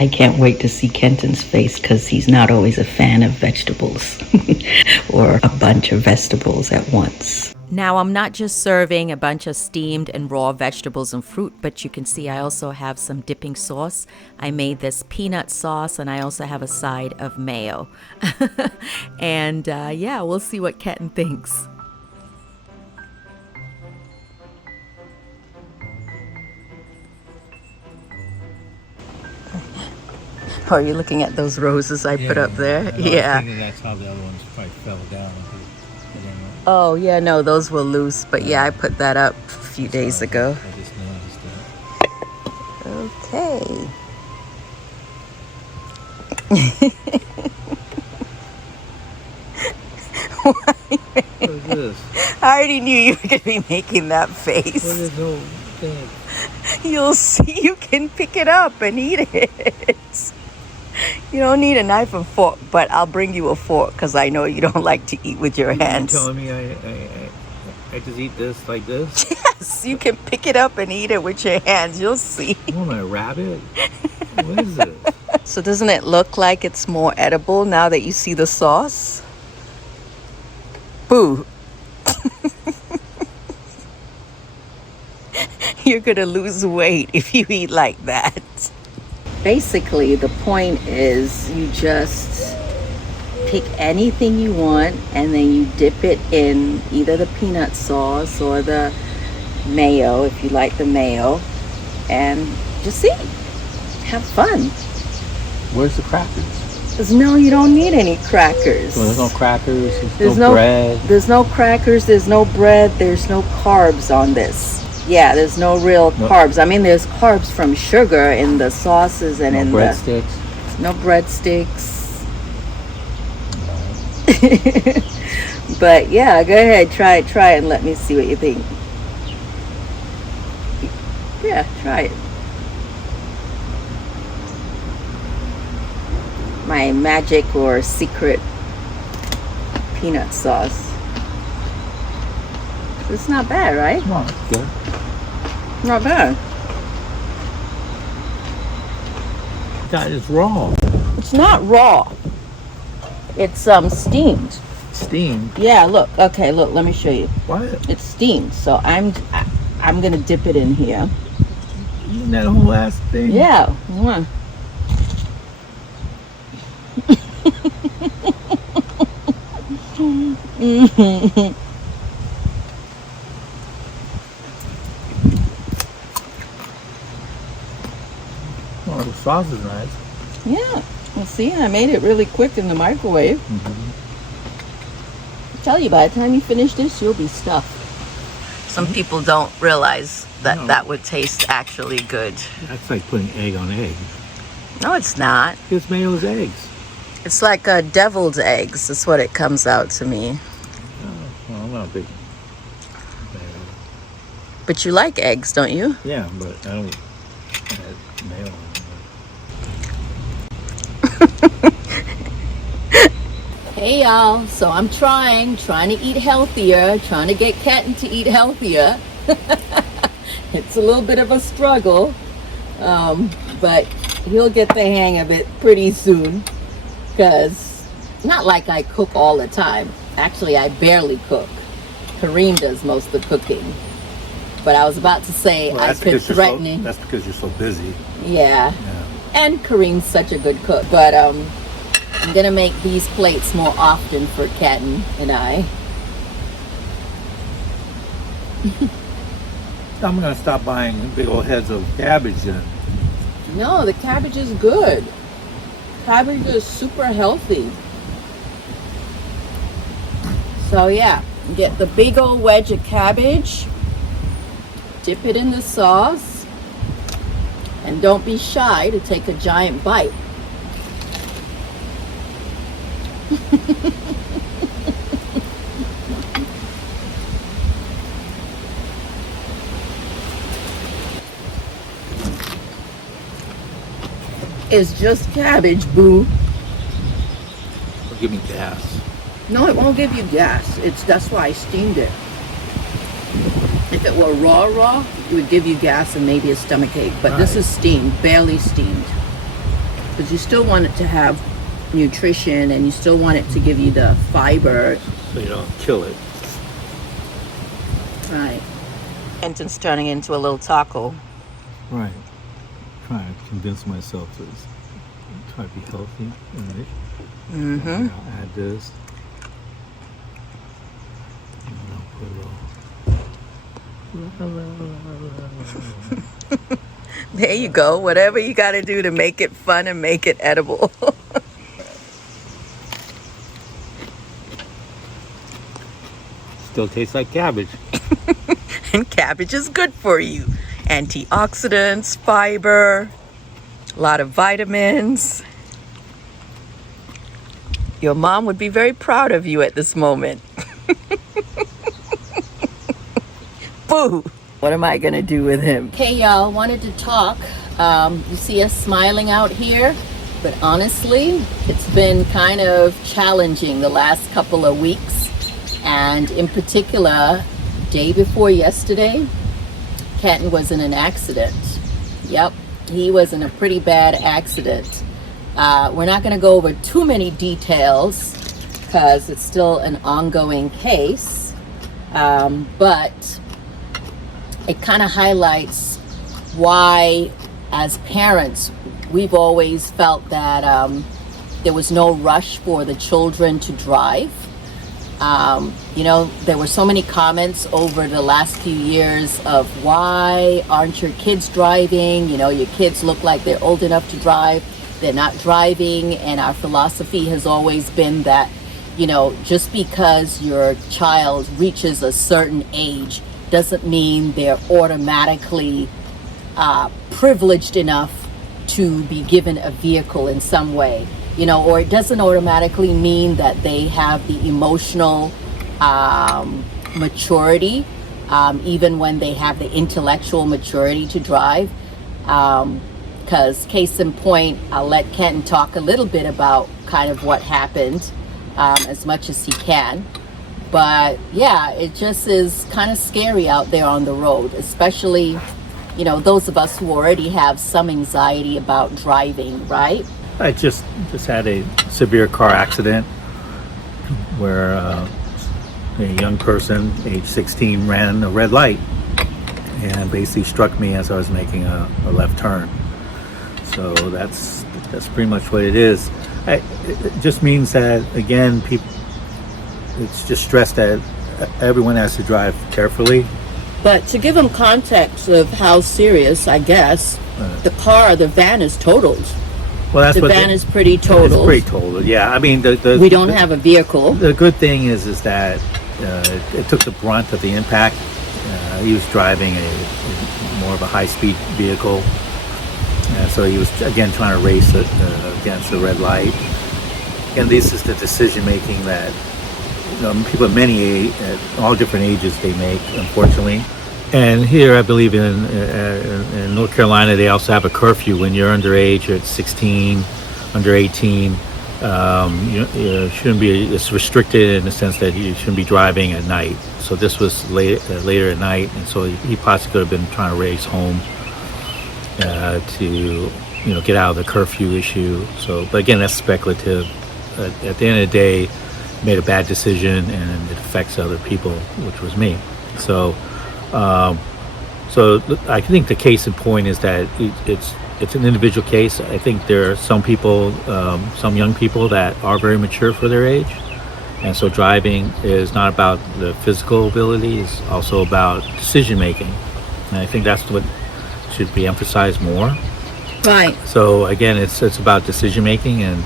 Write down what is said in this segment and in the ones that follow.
I can't wait to see Kenton's face because he's not always a fan of vegetables or a bunch of vegetables at once. Now, I'm not just serving a bunch of steamed and raw vegetables and fruit, but you can see I also have some dipping sauce. I made this peanut sauce, and I also have a side of mayo. And yeah, we'll see what Kenton thinks. Oh, are you looking at those roses I put up there? Yeah. I think that's how the other ones probably fell down. Oh, yeah, no, those were loose. But yeah, I put that up a few days ago. I just noticed Okay. What is this? I already knew you were going to be making that face. What is those things? You'll see, you can pick it up and eat it. You don't need a knife and fork, but I'll bring you a fork because I know you don't like to eat with your hands. You're telling me I just eat this like this? Yes, you can pick it up and eat it with your hands. You'll see. What am I, a rabbit? What is this? So doesn't it look like it's more edible now that you see the sauce? Boo. You're gonna lose weight if you eat like that. Basically, the point is you just pick anything you want and then you dip it in either the peanut sauce or the mayo, if you like the mayo, and just eat. Have fun. Where's the crackers? No, you don't need any crackers. So there's no crackers, there's no bread. There's no crackers, there's no bread, there's no carbs on this. Yeah, there's no real carbs. I mean, there's carbs from sugar in the sauces and in breadsticks. No breadsticks. But yeah, go ahead, try it and let me see what you think. Yeah, try it. My magic or secret peanut sauce. It's not bad, right? No, it's good. Not bad. God, it's raw. It's not raw. It's steamed. Steamed? Yeah, look. Okay, look, let me show you. What? It's steamed. So I'm gonna dip it in here. Eating that whole ass thing? Yeah. Come on. Oh, the sauce is nice. Yeah. Well, see, I made it really quick in the microwave. Mm-hmm. I tell you, by the time you finish this, you'll be stuffed. Some people don't realize that that would taste actually good. That's like putting egg on egg. No, it's not. It's made with eggs. It's like deviled eggs. That's what it comes out to me. Oh, well, I'm not a big fan. But you like eggs, don't you? Yeah, but I don't add mayo on Hey y'all, so I'm trying to eat healthier, trying to get Kenton to eat healthier. It's a little bit of a struggle, but he'll get the hang of it pretty soon, because not like I cook all the time. Actually, I barely cook. Kareem does most of the cooking. But I was about to say, well, I've been threatening. That's because you're so busy. Yeah. And Kareem's such a good cook. But I'm going to make these plates more often for Kenton and I. I'm going to stop buying big old heads of cabbage then. No, the cabbage is good. Cabbage is super healthy. So yeah, get the big old wedge of cabbage, dip it in the sauce, and don't be shy to take a giant bite. It's just cabbage, boo. It'll give me gas. No, it won't give you gas. That's why I steamed it. If it were raw, it would give you gas and maybe a stomachache. But this is steamed, barely steamed. because you still want it to have nutrition and you still want it to give you the fiber. So you don't kill it. Right. Kenton's turning into a little taco. Right. Trying to convince myself to try to be healthy. Right? Mm-hmm. I'll add this. And I'll put There you go. Whatever you got to do to make it fun and make it edible. Still tastes like cabbage. And cabbage is good for you. Antioxidants, fiber, a lot of vitamins. Your mom would be very proud of you at this moment. Boo! What am I gonna do with him? Okay, y'all, wanted to talk. You see us smiling out here, but honestly, it's been kind of challenging the last couple of weeks. And in particular, day before yesterday, Kenton was in an accident. Yep, he was in a pretty bad accident. We're not gonna go over too many details because it's still an ongoing case, but it kind of highlights why, as parents, we've always felt that there was no rush for the children to drive. You know, there were so many comments over the last few years of why aren't your kids driving? You know, your kids look like they're old enough to drive, they're not driving. And our philosophy has always been that, you know, just because your child reaches a certain age doesn't mean they're automatically privileged enough to be given a vehicle in some way, you know, or it doesn't automatically mean that they have the emotional maturity, even when they have the intellectual maturity to drive. Because case in point, I'll let Kenton talk a little bit about kind of what happened as much as he can. But yeah, it just is kind of scary out there on the road, especially, you know, those of us who already have some anxiety about driving, right? I just had a severe car accident where a young person, age 16, ran a red light and basically struck me as I was making a left turn. So that's pretty much what it is. It just means that, again, it's just stressed that everyone has to drive carefully. But to give them context of how serious, I guess, the van is totaled. Well, that's the van is pretty totaled. It's pretty totaled, yeah. I mean, we don't have a vehicle. The good thing is that it took the brunt of the impact. He was driving more of a high-speed vehicle, so he was again trying to race it against the red light. And this is the decision-making that people at all different ages they make, unfortunately. And here, I believe in North Carolina, they also have a curfew when you're underage, you're at 16, under 18. You shouldn't be. It's restricted in the sense that you shouldn't be driving at night. So this was later at night, and so he possibly could have been trying to race home to get out of the curfew issue. So, but again, that's speculative. At the end of the day, made a bad decision and it affects other people, which was me. So I think the case in point is that it's an individual case. I think there are some people, some young people that are very mature for their age, and so driving is not about the physical ability, it's also about decision making, and I think that's what should be emphasized more. Right. So again, it's about decision making, and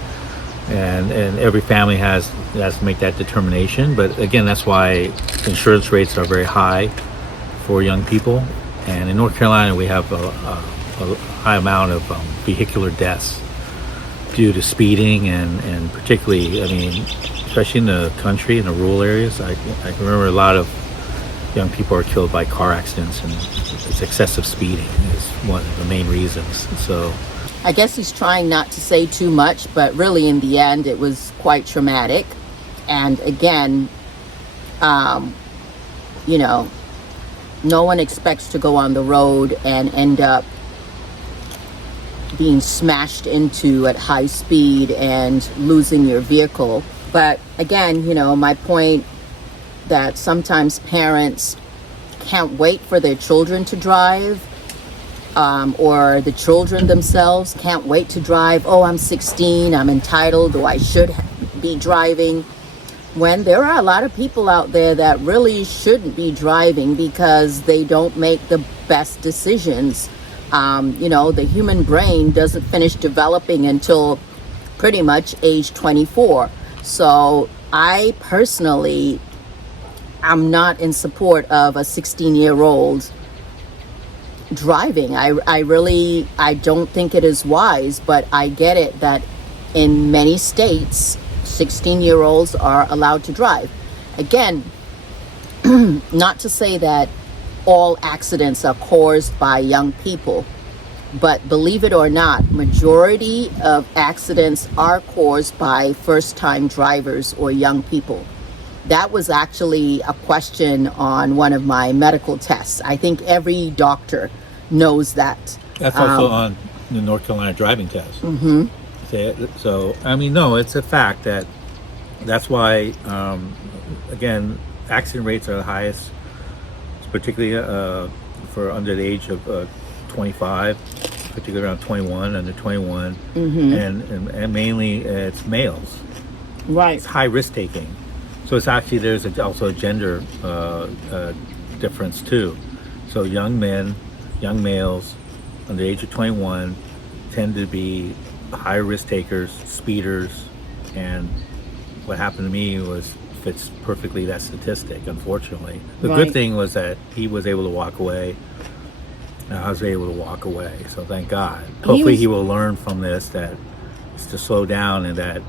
every family has to make that determination. But again, that's why insurance rates are very high for young people. And in North Carolina, we have a high amount of vehicular deaths due to speeding, and particularly, I mean, especially in the country, in the rural areas. I can remember a lot of young people are killed by car accidents, and it's excessive speeding is one of the main reasons. So I guess he's trying not to say too much, but really in the end, it was quite traumatic. And again, no one expects to go on the road and end up, being smashed into at high speed and losing your vehicle. But again, my point that sometimes parents can't wait for their children to drive, or the children themselves can't wait to drive. Oh, I'm 16, I'm entitled, or I should be driving. When there are a lot of people out there that really shouldn't be driving because they don't make the best decisions. The human brain doesn't finish developing until pretty much age 24. So I personally am not in support of a 16-year-old driving. I don't think it is wise, but I get it that in many states, 16-year-olds are allowed to drive. Again, not to say that all accidents are caused by young people, but believe it or not, majority of accidents are caused by first-time drivers or young people. That was actually a question on one of my medical tests. I think every doctor knows that. That's also on the North Carolina driving test. Mm-hmm. So, I mean, no, it's a fact that's why, again, accident rates are the highest, particularly for under the age of 25, particularly around 21, under 21, and mainly it's males. Right. It's high risk taking. So it's actually, there's also a gender difference too. So young males under the age of 21 tend to be high risk takers, speeders, and what happened to me fits perfectly that statistic, unfortunately. The good thing was that he was able to walk away, and I was able to walk away, so thank God. Hopefully he will learn from this that it's to slow down, and that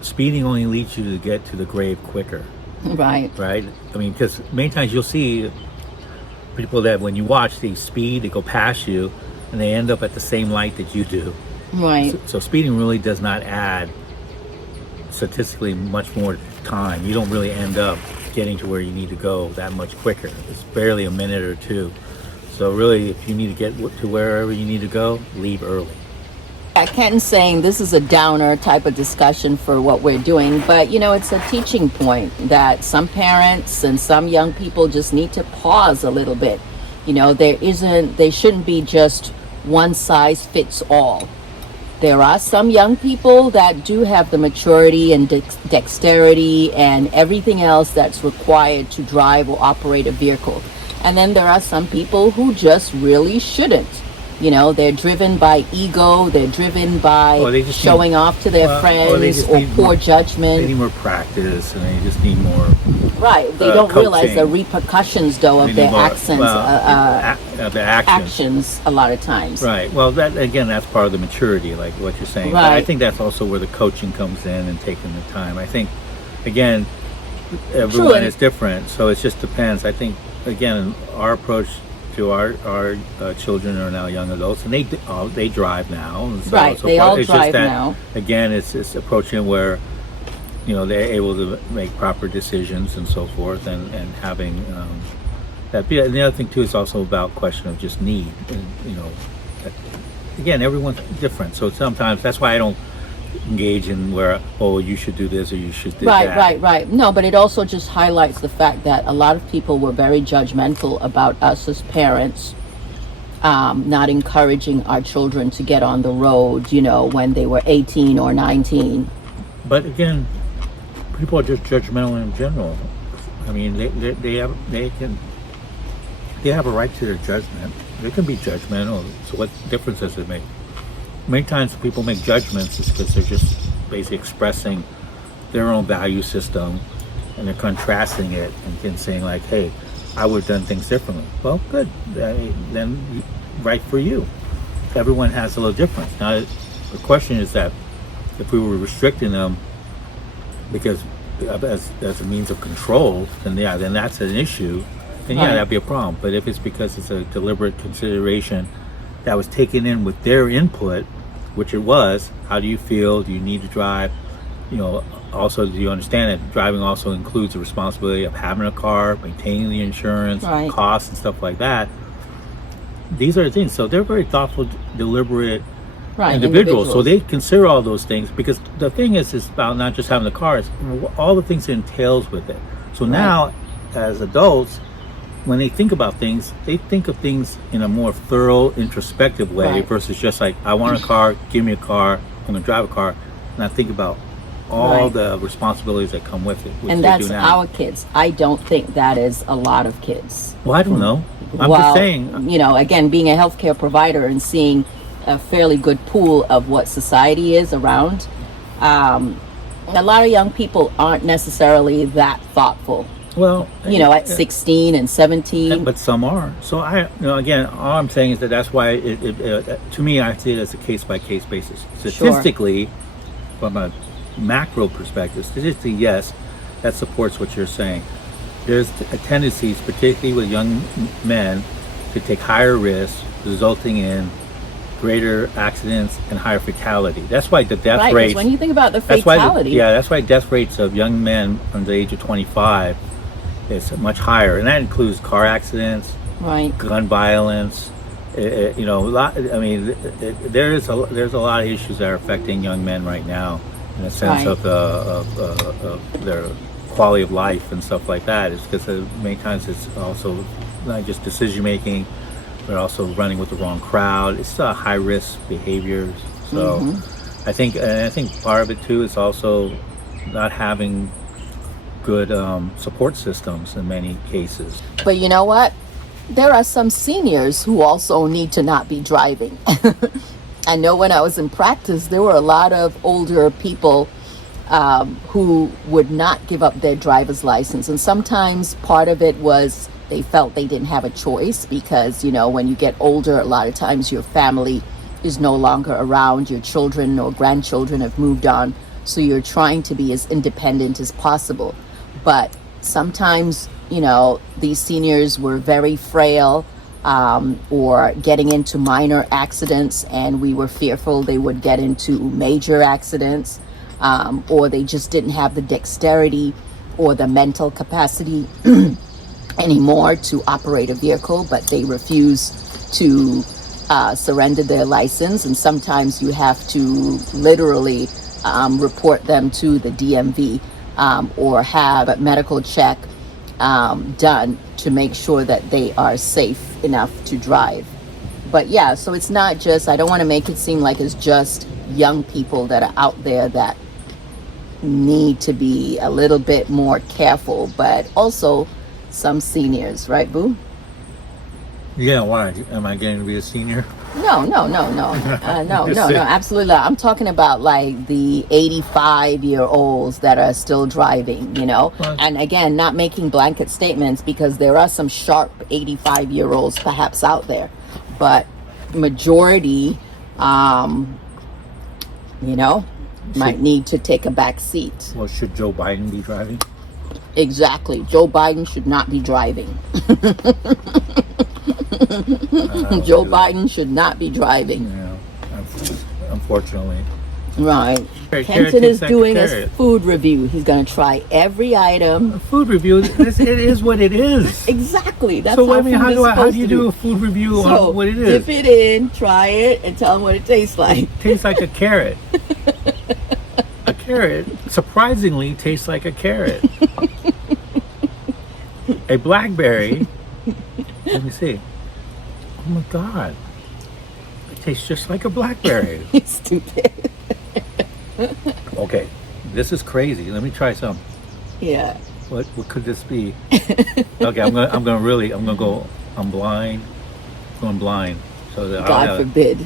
speeding only leads you to get to the grave quicker. Right. I mean, because many times you'll see people that when you watch, they speed, they go past you, and they end up at the same light that you do. Right. So speeding really does not add statistically much more time. You don't really end up getting to where you need to go that much quicker. It's barely a minute or two. So really, if you need to get to wherever you need to go, leave early. Ken's saying this is a downer type of discussion for what we're doing, but it's a teaching point that some parents and some young people just need to pause a little bit. They shouldn't be just one size fits all. There are some young people that do have the maturity and dexterity and everything else that's required to drive or operate a vehicle. And then there are some people who just really shouldn't. They're driven by ego, they're driven by showing off to their friends or poor judgment. They need more practice, and they just need more. Right, they don't coaching. Realize the repercussions, though, of their actions a lot of times. Right, well, that's part of the maturity, like what you're saying. Right. But I think that's also where the coaching comes in and taking the time. I think, again, everyone is different, so it just depends. I think, again, our approach to our children are now young adults, and they drive now. And so, right, they all drive now. Again, it's approaching where they're able to make proper decisions and so forth, and having that be. And the other thing too is also about question of just need. And, again, everyone's different, so sometimes that's why I don't engage in where, you should do this or you should do that. Right. No, but it also just highlights the fact that a lot of people were very judgmental about us as parents, not encouraging our children to get on the road, when they were 18 or 19. But again, people are just judgmental in general. I mean, they have a right to their judgment. They can be judgmental. So what difference does it make? Many times people make judgments is because they're just basically expressing their own value system, and they're contrasting it and saying like, hey, I would have done things differently. Well, good. Then right for you. Everyone has a little difference. Now, the question is that if we were restricting them because as a means of control, then that's an issue. Then that'd be a problem. But if it's because it's a deliberate consideration that was taken in with their input, which it was, how do you feel? Do you need to drive? Also, do you understand that driving also includes the responsibility of having a car, maintaining the insurance, costs and stuff like that? these are the things. So they're very thoughtful, deliberate Right, individuals. So they consider all those things, because the thing is about not just having the car, it's all the things it entails with it. So now, as adults, when they think about things, they think of things in a more thorough, introspective way versus just like, I want a car, give me a car, I'm going to drive a car, and I think about all the responsibilities that come with it. Which And they that's do now. our kids. I don't think that is a lot of kids. Well, I don't know. I'm just saying. You know, again, being a healthcare provider and seeing a fairly good pool of what society is around, a lot of young people aren't necessarily that thoughtful. Well, You know, at 16 and 17. but some are. So again, all I'm saying is that's why to me, I see it as a case by case basis. Statistically, from a macro perspective, statistically, yes, that supports what you're saying. There's a tendency, particularly with young men, to take higher risks, resulting in greater accidents and higher fatality. That's why the death rates. When you think about the That's fatality. that's why death rates of young men under the age of 25 is much higher, and that includes car accidents, gun violence. You know, a lot. I mean, there's a lot of issues that are affecting young men right now, in a sense of their quality of life and stuff like that. It's because many times it's also not just decision making, but also running with the wrong crowd. It's high risk behaviors. So I think part of it too is also not having good support systems in many cases. But you know what? There are some seniors who also need to not be driving. I know when I was in practice, there were a lot of older people who would not give up their driver's license. And sometimes part of it was they felt they didn't have a choice because, you know, when you get older, a lot of times your family is no longer around. Your children or grandchildren have moved on. So you're trying to be as independent as possible. But sometimes, you know, these seniors were very frail or getting into minor accidents, and we were fearful they would get into major accidents, or they just didn't have the dexterity or the mental capacity anymore to operate a vehicle, but they refuse to surrender their license. And sometimes you have to literally report them to the DMV or have a medical check done to make sure that they are safe enough to drive. But yeah, so it's not just, I don't want to make it seem like it's just young people that are out there that need to be a little bit more careful, but also some seniors, right, Boo? Yeah, why? Am I getting to be a senior? No, absolutely not. I'm talking about like the 85-year-olds that are still driving, you know? And again, not making blanket statements, because there are some sharp 85-year-olds perhaps out there. But majority, you know, might need to take a back seat. Well, should Joe Biden be driving? Exactly. Joe Biden should not be driving. Joe Biden should not be driving. Yeah, unfortunately. Right. Kenton is doing a food review. He's going to try every item. A food review, it is what it is. Exactly. That's so, how I mean, how do you do a food review on what it is? Dip it in, try it, and tell them what it tastes like. It tastes like a carrot. A carrot, surprisingly, tastes like a carrot. A blackberry, let me see. Oh my God. It tastes just like a blackberry. Stupid. Okay, this is crazy. Let me try some. Yeah. What could this be? Okay, I'm blind. Going blind. So that God forbid.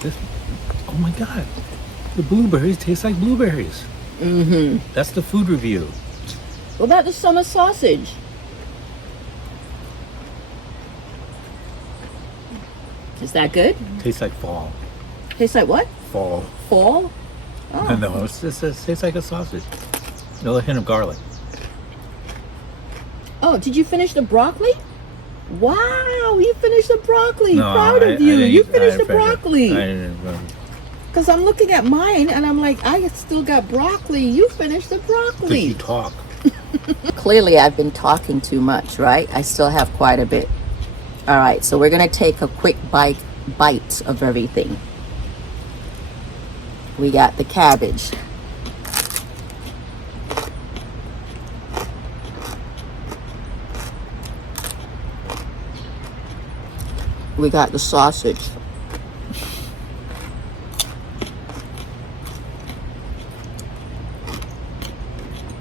This, oh my God. The blueberries taste like blueberries. Mm-hmm. That's the food review. What about the summer sausage? Is that good? Tastes like fall. Tastes like what? Fall. Fall? Oh. No, it tastes like a sausage. A little hint of garlic. Oh, did you finish the broccoli? Wow, you finished the broccoli. No, Proud of you. You finished the broccoli. I didn't. Because I'm looking at mine and I'm like, I still got broccoli. You finished the broccoli. Did you talk? Clearly, I've been talking too much, right? I still have quite a bit. All right, so we're gonna take a quick bite of everything. We got the cabbage. We got the sausage.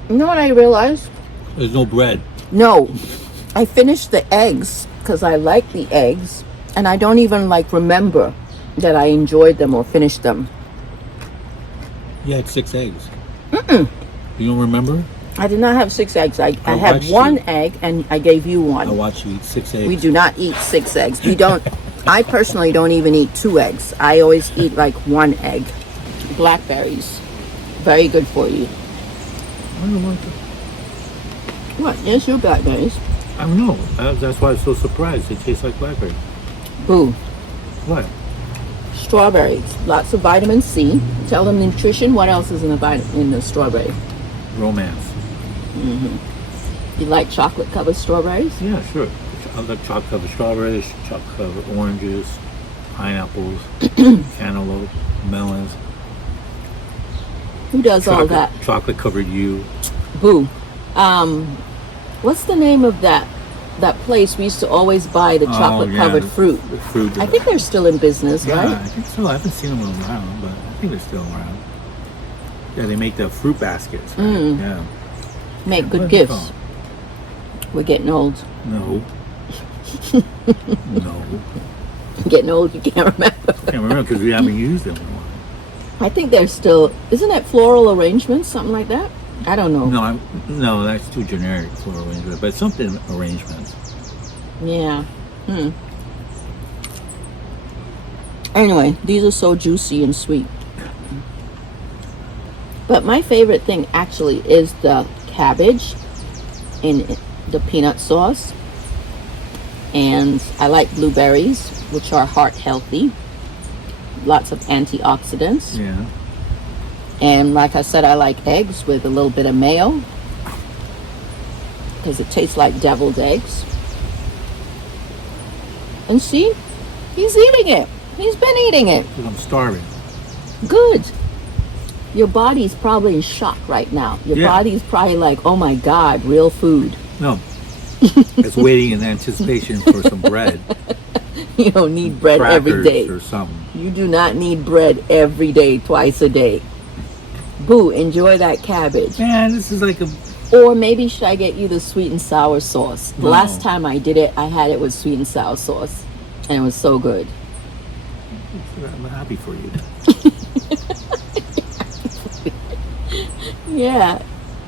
You know what I realized? There's no bread. No, I finished the eggs because I like the eggs, and I don't even remember that I enjoyed them or finished them. You had 6 eggs. You don't remember? I did not have 6 eggs. I had watched one you. egg, and I gave you I one. watched you eat 6 eggs. We do not eat 6 eggs. We don't. I personally don't even eat 2 eggs. I always eat 1 egg. Blackberries, very good for you. I don't like it. What? Yes, your blackberries. I don't know. That's why I was so surprised. They taste like blackberry. Boo. What? Strawberries, lots of vitamin C. Tell them nutrition. What else is in the strawberry? Romance. You like chocolate covered strawberries? Yeah, sure. I like chocolate covered strawberries, chocolate covered oranges, pineapples, cantaloupe, melons. Who does all that? Chocolate covered you. Boo. What's the name of that place we used to always buy the chocolate covered fruit? The fruit. I think they're still in business, Yeah, right? I think so. I haven't seen them around, but I think they're still around. Yeah, they make the fruit baskets. Right? Yeah. Make What good are they gifts. called? We're getting old. No. No. Getting old, you can't remember. I can't remember because we haven't used them in a while. I think they're still. Isn't it floral arrangements, something like that? I don't know. No, that's too generic for arrangement, but something arrangements. Yeah. Anyway, these are so juicy and sweet. But my favorite thing actually is the cabbage in the peanut sauce. And I like blueberries, which are heart healthy. Lots of antioxidants. Yeah. And like I said, I like eggs with a little bit of mayo because it tastes like deviled eggs. And see, he's eating it. He's been eating it. Because I'm starving. Good. Your body's probably in shock right now. Your Yeah. body's probably like, oh my God, real food. No. It's waiting in anticipation for some bread. You don't need bread every Crackers day. or something. You do not need bread every day, twice a day. Boo, enjoy that cabbage. Man, this is like a... Or maybe should I get you the sweet and sour sauce? The No. last time I did it, I had it with sweet and sour sauce. And it was so good. I'm happy for you. Yeah.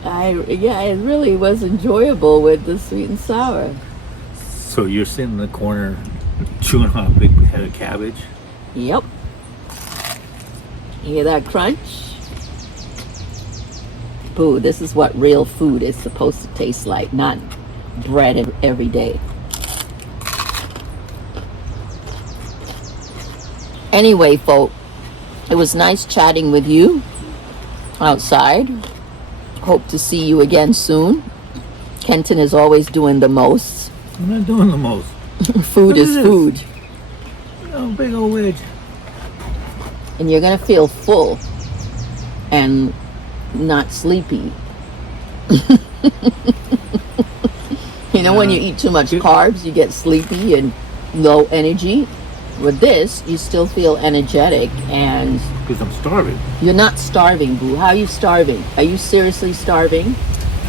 It really was enjoyable with the sweet and sour. So you're sitting in the corner chewing on a big head of cabbage? Yep. Hear that crunch? Boo, this is what real food is supposed to taste like, not bread every day. Anyway, folk, it was nice chatting with you outside. Hope to see you again soon. Kenton is always doing the most. I'm not doing the most. Food is food. Oh, big old wedge. And you're going to feel full and not sleepy. You know, when you eat too much carbs, you get sleepy and low energy. With this, you still feel energetic and Because I'm starving. you're not starving, Boo. How are you starving? Are you seriously starving?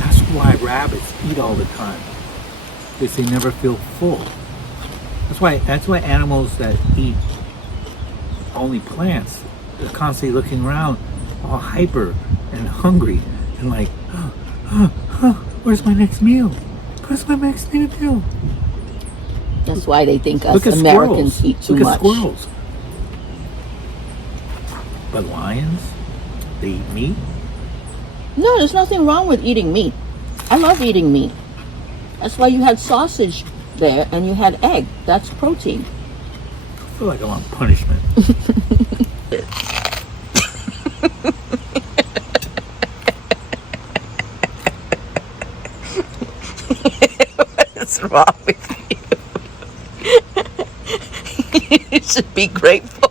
That's why rabbits eat all the time. Because they never feel full. That's why animals that eat only plants, they're constantly looking around, all hyper and hungry and like, where's my next meal? Where's my next meal? That's why they think us Look at Americans squirrels. eat too Look much. at squirrels. But lions, they eat meat. No, there's nothing wrong with eating meat. I love eating meat. That's why you had sausage there and you had egg. That's protein. I feel like I'm on punishment. What's wrong with you? You should be grateful.